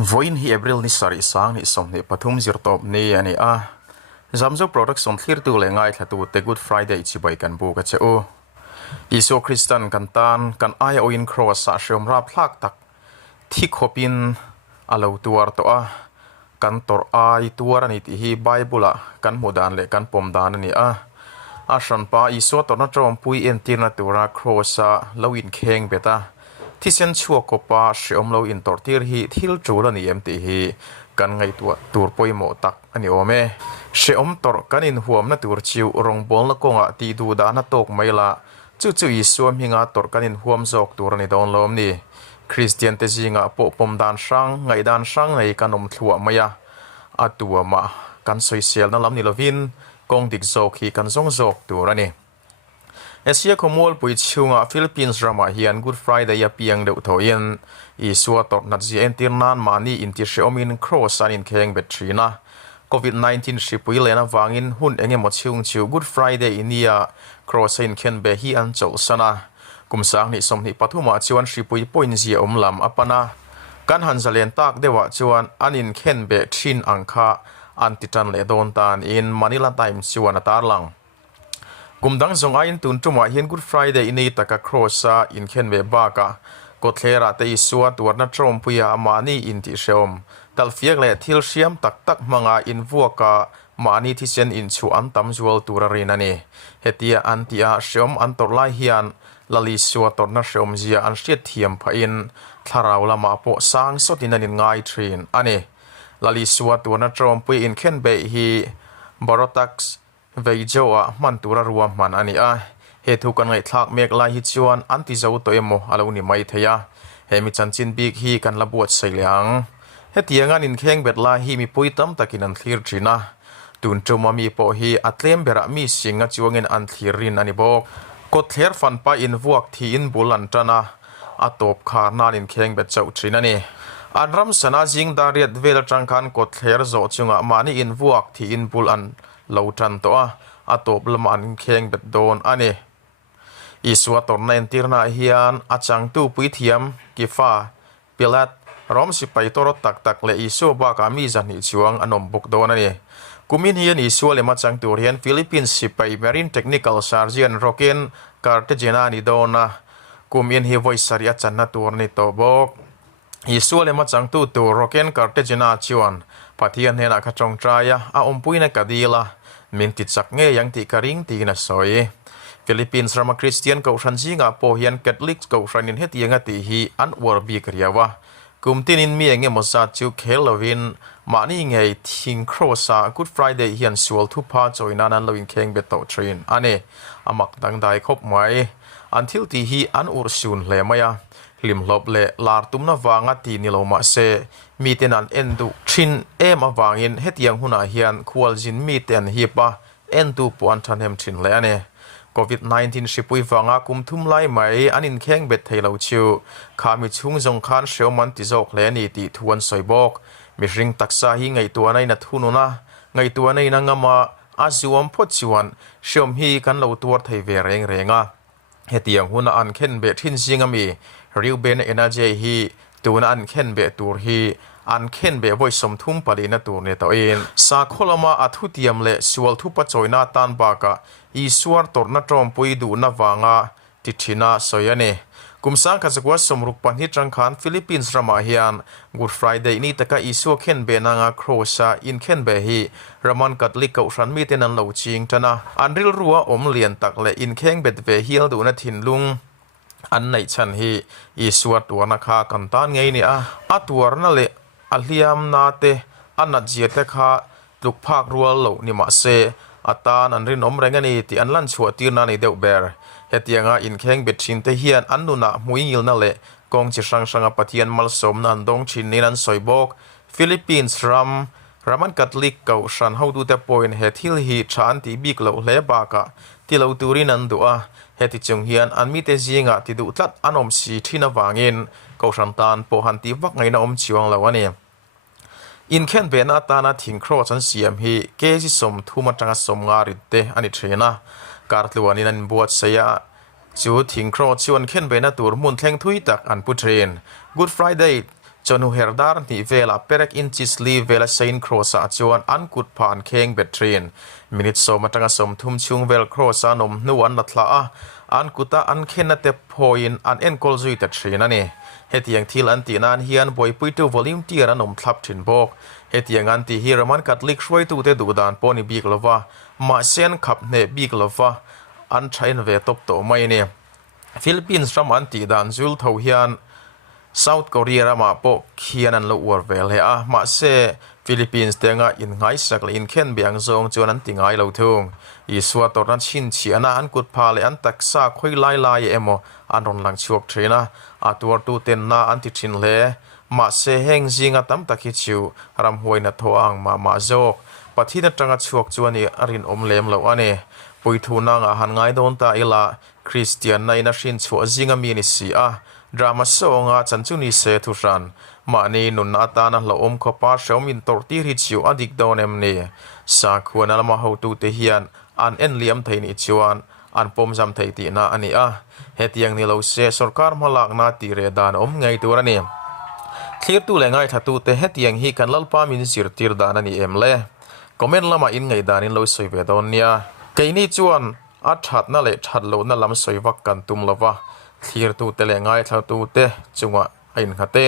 Voin hi April ni sari sang ni som ni pathum zirtop ni ani a zamzo production thlir tu le ngai thatu te Good Friday chi bai kan bu ka che o Iso Christian kan tan kan ai o in cross sa shom ra phlak tak thi khopin alo tuar to a kan tor ai tuar ani ti hi Bible a kan modan le kan pom dan ani a shan pa iso to na trom pui en tir na tura cross a loin kheng betaที่เส้นชัวกปาเสียมเราอินตอร์ที่ฮีทิลจูลันยมตีฮีกันไงตัวปอยโมตักอันนี้โอเมเสียมตอร์กันอินหัวมนัตัวชิวรงบอลละกงอ่ะตีดูดานัตกไม่ละจู่ๆอีสวมหิงอ่ะตอร์กันอินหัวมจอกตัวนี้โดนลมนี่คริสเตียนเตจิงอ่ะปกปมดานช่างไงดานช่างในกันนมถั่วไม่ยะอ่ะตัวมากันสวยเสียนั่นลำนี่ละวินกงดิกจอกฮีกันส่งจอกตัวนี้เอเชียขโมลปุยชิวงะฟิลิปปินส์รามาเฮียน Good Friday ยาเปียงเดือดทอยนอีสัวตอกนัดจีเอ็นตีนานมานี่อินทิเชอมินครอสอันอินเคงเบตรีนะโควิด-19 ชิปุยเลนะวางินหุ่นเองหมดชิวงชิว Good Friday อินเดียครอสอินเคนเบฮีอันโจสนะกุมสังนิสมนิปัทุมาชิวันชิปุยปอยน์จีอมลำอปนะกันหันจะเลียนตากเดวะชิวันอันอินเคนเบทินอังคาอันติจันเลโดนตานอินมานิลาไทม์ชิวันตาลังกุมดังสงอายินตุนจุมาเฮียน Good Friday อินนี้ตะกะครอสอินเคนเบบากะกดเลระเตอิสวตัวนัทรมพุยามานีอินทิเชมตัลเฟียกเลทิลเชียมตักมังอาอินวัวกะมานีที่เซนอินชูอันตัมจวลตัวรีนันเอเฮติยาอันติอาเชมอันตอร์ไลเฮียนลลิสวตัวนัทรมจีอันเชียเทียมพอินทาราวลามาโปสังสดินันง่ายทรีนอันเอลลิสวตัวนัทรมพุยอินเคนเบฮีบารตักส์เวจโอะมันตัวรัวมันอันนี้เหตุกันไงทักเมกลายฮิจวนอันที่เจ้าตัวเอ็มอาลูนี่ไม่เทียเฮมิจันจินบิกฮีกันระบวดใส่เหลียงเหตุยังงานอินเข่งเบ็ดลายฮีมีปุยตั้มตะกินันทีร์จีนะตุนจูมามีโปฮีอัตเลมเบระมีสิงห์จวงเงินอันทีรินอันนี้บอกกดเทียร์ฟันไปอินวกที่อินบุลันจานะอัตบขานาอินเข่งเบ็ดเจ้าจีนันนี่อันรำสนาจิงดารีดเวลจังคันกดเทียร์โจจุงมานี่อินวกที่อินบุลันเหล่าจันตัวอัตบลมันเข่งเบ็ดโดนอันนี้อีสวตอนนั้นที่น่าเฮียนอาจังตู้ปุยเทียมกิฟ้าเปิลัดรอมสิไปตัวรถตักเลยอีสวบากามีจันหิจวงอนมบุกโดนอันนี้กุมินเฮียนอีสวเลยมาจังตัวเฮียนฟิลิปปินส์สิไปเมรินเทคนิคอลซาร์เจียนโรเกนการ์เตเจนานิโดนะกุมินเฮียไวสาริอาจันนาตัวนี้ตัวบอกอีสวเลยมาจังตัวโรเกนการ์เตเจนาจวนพัทยันเฮนักจงใจอาอมปุยนักดีละมินติดจักเงยยังติการิงตีนัสซอยฟิลิปปินส์รามาคริสเตียนเกาชันซิงาโปเฮียนแคทอลิกเกาชันินเฮตียงติฮีอันวอร์บีกเรียวะกุมตินินมีเงมซาจิวเคลวินมานี่ไงทิงครอสา Good Friday เฮียนสวลทุพาจอยนานันลวินเคงเบตโตทรีนอันนี้อามักดังได้ครบไหมอันทิลตีฮีอันอุรซุนเลมายาลิมลบเลลาร์ตุมนาวางตีนิโลมาเซมีเตนันเอ็นดูชินเอมาวางอินเฮตียงหุนาเฮียนควอลจินมีเตนฮีปะเอ็นดูปวนทันเฮมชินเลอันนี้โควิด-19 ชิปุยฟังอากุมทุ่มไล่ไหมอันอินแข้งเบ็ดเทลาชิวขามีชุ่งจงคานเชียวมันติจอกเลนีติทวนสอยบอกมีริงตักซาฮีไงตัวในนัทุนุนะไงตัวในนังมาอาจวมพดชวนเชียวฮีกันเราตัวไทยเวรงเรงเหตียงหุนอันเข็นเบ็ดทิ้นซิงมีริวเบนเอนาเจฮีตัวอันเข็นเบ็ดตัวฮีอันเข็นเบวอยสมทุ่มปลีนตัวเนตัวเองสาโคลมาอัทุเตียมเลสวลทุปจอยนาตันบากะอีสวรตอร์นัทรอมปุยดูนาวางาติชินาสอยเนกุมสังกัจกวสมรุปปันฮิจังคันฟิลิปปินส์รามาเฮียน Good Friday นี่ตะกะอีสวเข็นเบนางาโครซาอินเข็นเบฮีรามันกัดลิกเกาชันมีเตนันเหลาจิงทนะอันริลรัวอมเลียนตักเลอินเข่งเบ็ดเวฮิลดูนทินลุงอันในชันฮีอีสวตัวนักขากันตานไงนี่อัตัวนั่นเลยอัลลิยามนาเตอันนัดเจียเตขาลุกภาครัวเหล่านิมาเซอัตานันรินอมแรงนี่ที่อันลันชัวตีนานี่เดวเบร์เฮตียงอินแข้งเบ็ดชินเตเฮียนอันนุนะมุยยิลนั่นแหละกองจิสังปฏิยันมัลสมนันดงชินนี่นันสอยบอกฟิลิปปินส์รามันกัตลิกเก่าชันเฮาดูแต่ปอยน์เฮทิลฮีชานที่บิกเหล่าเลบากะที่เหล่าตูรินันดูเฮติจงเฮียนอันมีเตจิงที่ดูตัดอันอมสีที่นวางินเก่าชันตานโปหันตีวักไงนะอมชิวงเหล่านี้อินเคนเบนาตานาทิงครอสันเสียมฮีเกจิสมทุมาจังสมงาริเตอันนี้เทรนะการตลวนินันบวชเสียจูทิงครอชวนเคนเบนาตัวมุนแทงทุยตักอันพุเทรน Good Friday จ chonu herdar ni vela perek inchis li vela sein crossa chuan an kut phan kheng betrin minute so matanga som thum chung vel crossa nom nuan na thla a an kuta an khenna te phoin an enkol zui ta thrina ni hetiang thil an ti nan hian boy puitu volunteer anom thlap thin bok hetiang an ti hi roman catholic hroi tu te du dan poni bik lova ma sen khap ne bik lova an train ve top to mai ne Philippines ram an ti dan zul tho hian South Korea rama po khian an lo war vel he a ma se Philippines tenga in ngai sakle in khen biang zong chuan an tingai lo thung I suwa torna chin chiana an kut pha le an taksa khoi lai lai emo an ron lang chuak thina a tur tu ten na an ti thin le ma se heng zinga tam takhi chu ram huaina thoang ma jok pathina tanga chuak chuani arin omlem lo ane pui thu na nga han ngai don ta ila Christian na ina shin chu zinga mi ni si a drama songa chanchuni se thu ran ma ni nun na ta na lo om kho pa shaumin tor ti ri chu adik don em ni sa khuana lama ho tu te hian an en liam theini chuan an pom jam thei ti na ani a hetiang ni lo se sarkar malak na ti re dan om ngai tur ani thlir tu le ngai thatu te hetiang hi kan lalpa min sir tir dan ani em le comment lama in ngai dan in lo soi ve don nia keini chuan a that na le that lo na lam soi wak kan tum lova thlir tu te le ngai thatu te chunga ain khate